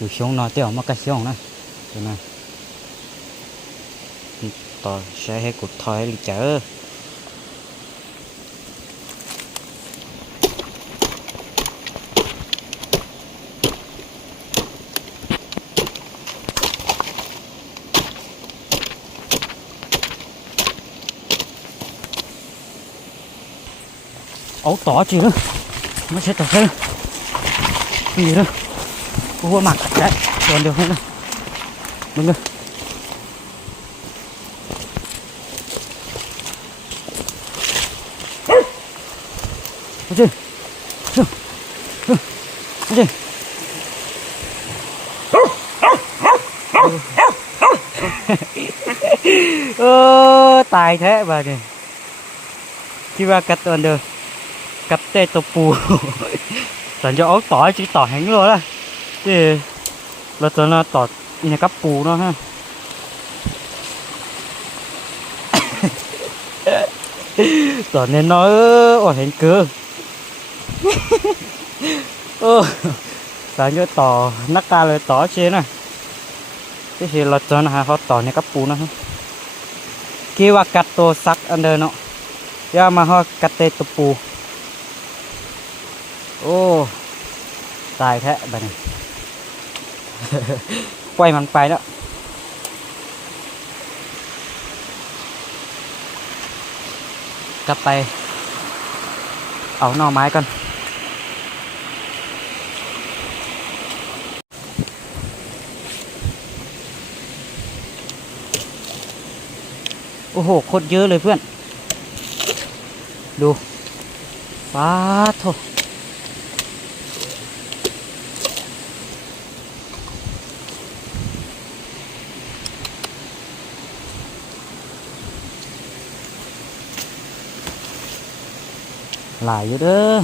từ xuống nó tiêu mà cái xuống này thế này tỏ sẽ hay cột thỏi đi chở ấu tỏ gì nữa nó sẽ tỏ thế gì nữa cô mặc đấy còn được không đâu đúng rồi gì gì tài thế bà này khi ba cắt toàn được cắt tê tô pù tận cho ấu tỏi chỉ tỏi hành rồi đó thì là tận là tỏi này cắt pù nó ha tỏi nên nói ở hành cơ tận cho tỏi nắc caเลยtỏi trên này cái gì là tận là họ tỏi này cắt pù nó ha kiaว่ากัดตัวซักอันเดินเนาะย่ามาฮอกัดเตตปูโอ้ตายแท้แบบนี้ ปล่อยมันไปแล้วกลับไปเอาหน่อไม้ก่อนโอ้โหโคตรเยอะเลยเพื่อนดูป้าโถหลายอยู่เด้อ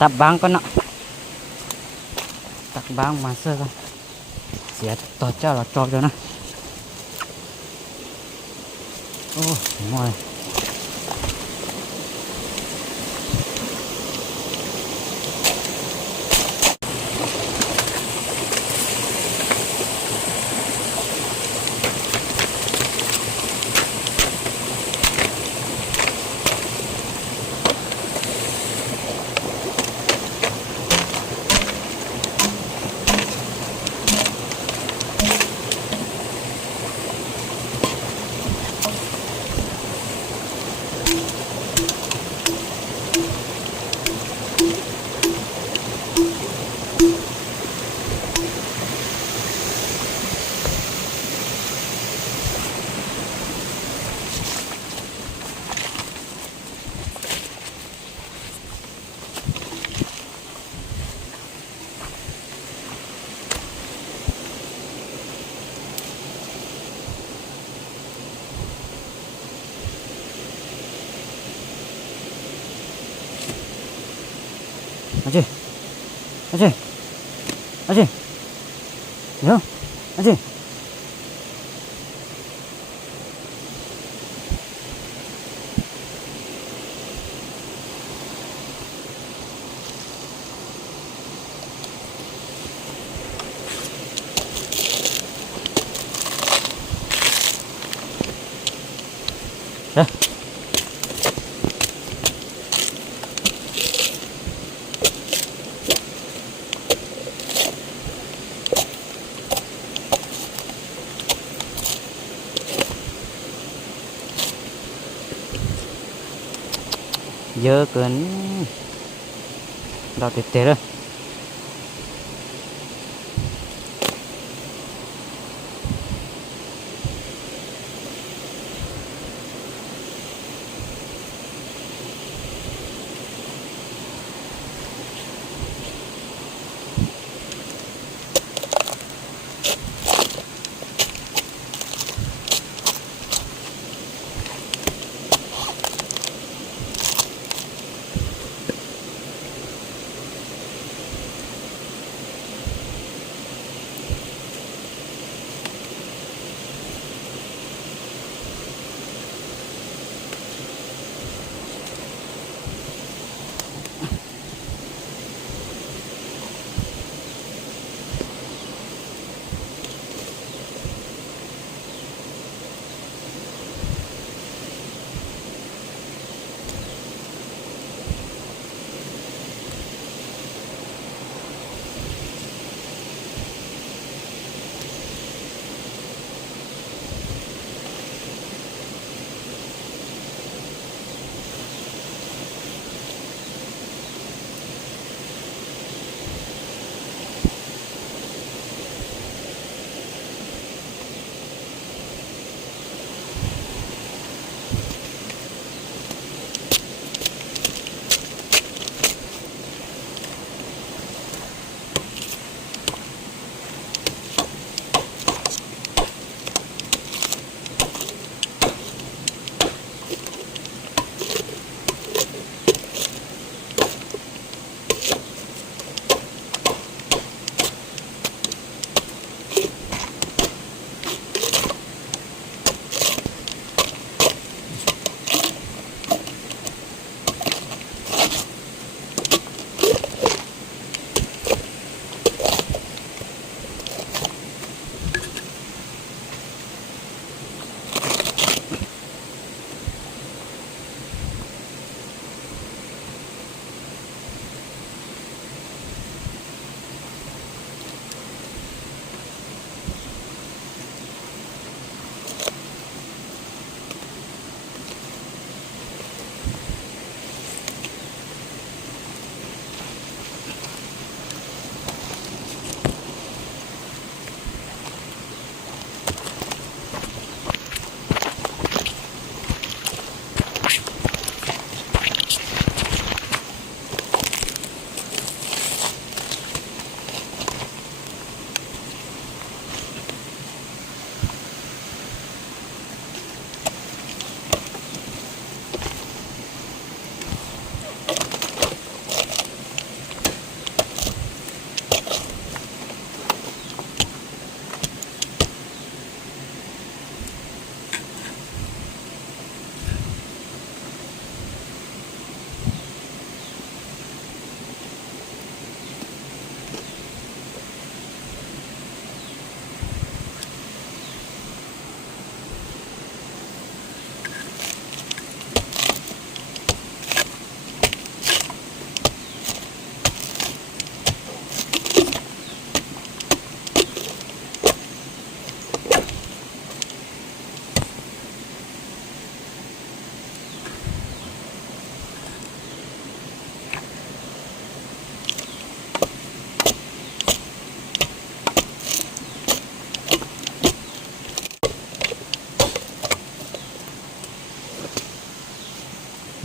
ตับบางก่อนเนาะตักบางมาเสื้อกันเสียต่อเจ้าเราจอบแล้วนะโอ้หมด아지 아지 아지 야 아지 자เยอะเกินเราติดเตะเลย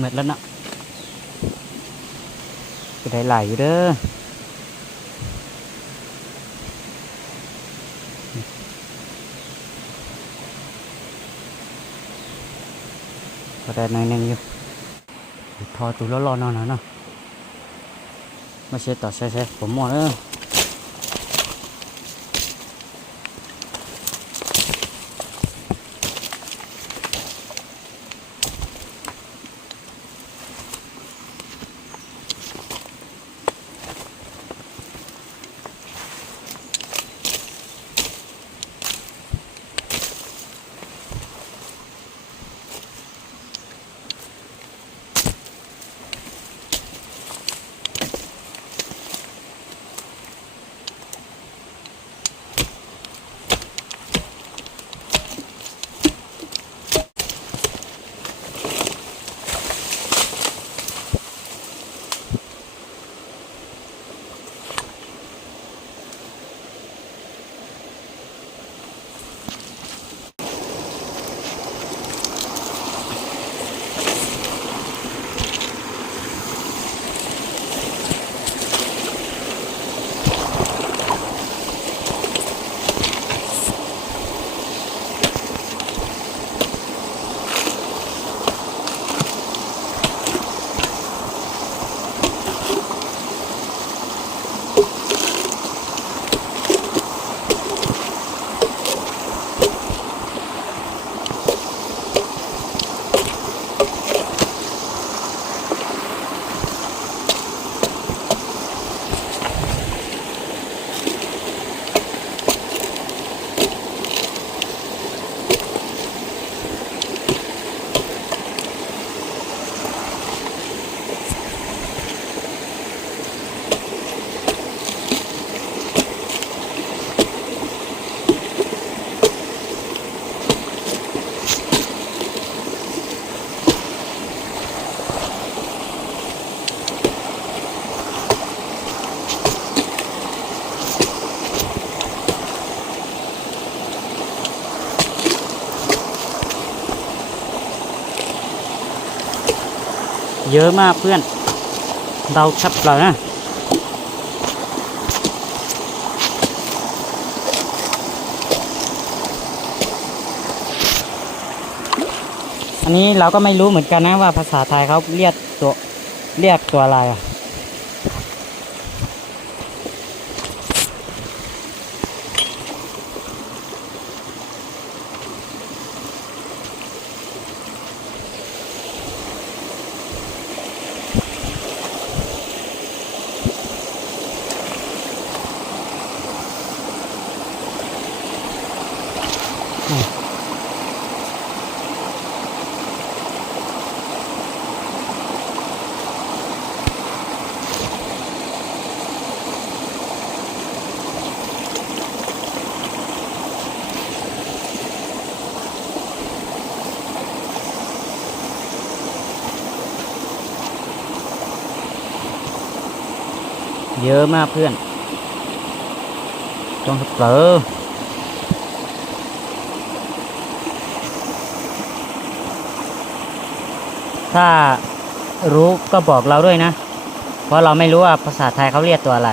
หมดแล้วเนาะก็ได้หลายอยู่เด้อก็ได้หน่อยหนึงอยู่ทอตัวร้อนๆเนาะมาเช็ดต่อใช่ผมหมดเด้อเยอะมากเพื่อนเราชับเลยนะอันนี้เราก็ไม่รู้เหมือนกันนะว่าภาษาไทยเขาเรียกตัวอะไรอ่ะเยอะมากเพื่อนต้องเปล่าถ้ารู้ก็บอกเราด้วยนะเพราะเราไม่รู้ว่าภาษาไทยเขาเรียกตัวอะไร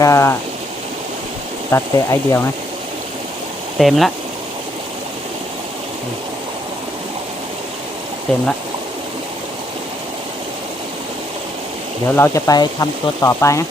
ก็ตัดแต่ไอเดียวนะเต็มละเต็มละเดี๋ยวเราจะไปทำตัวต่อไปนะ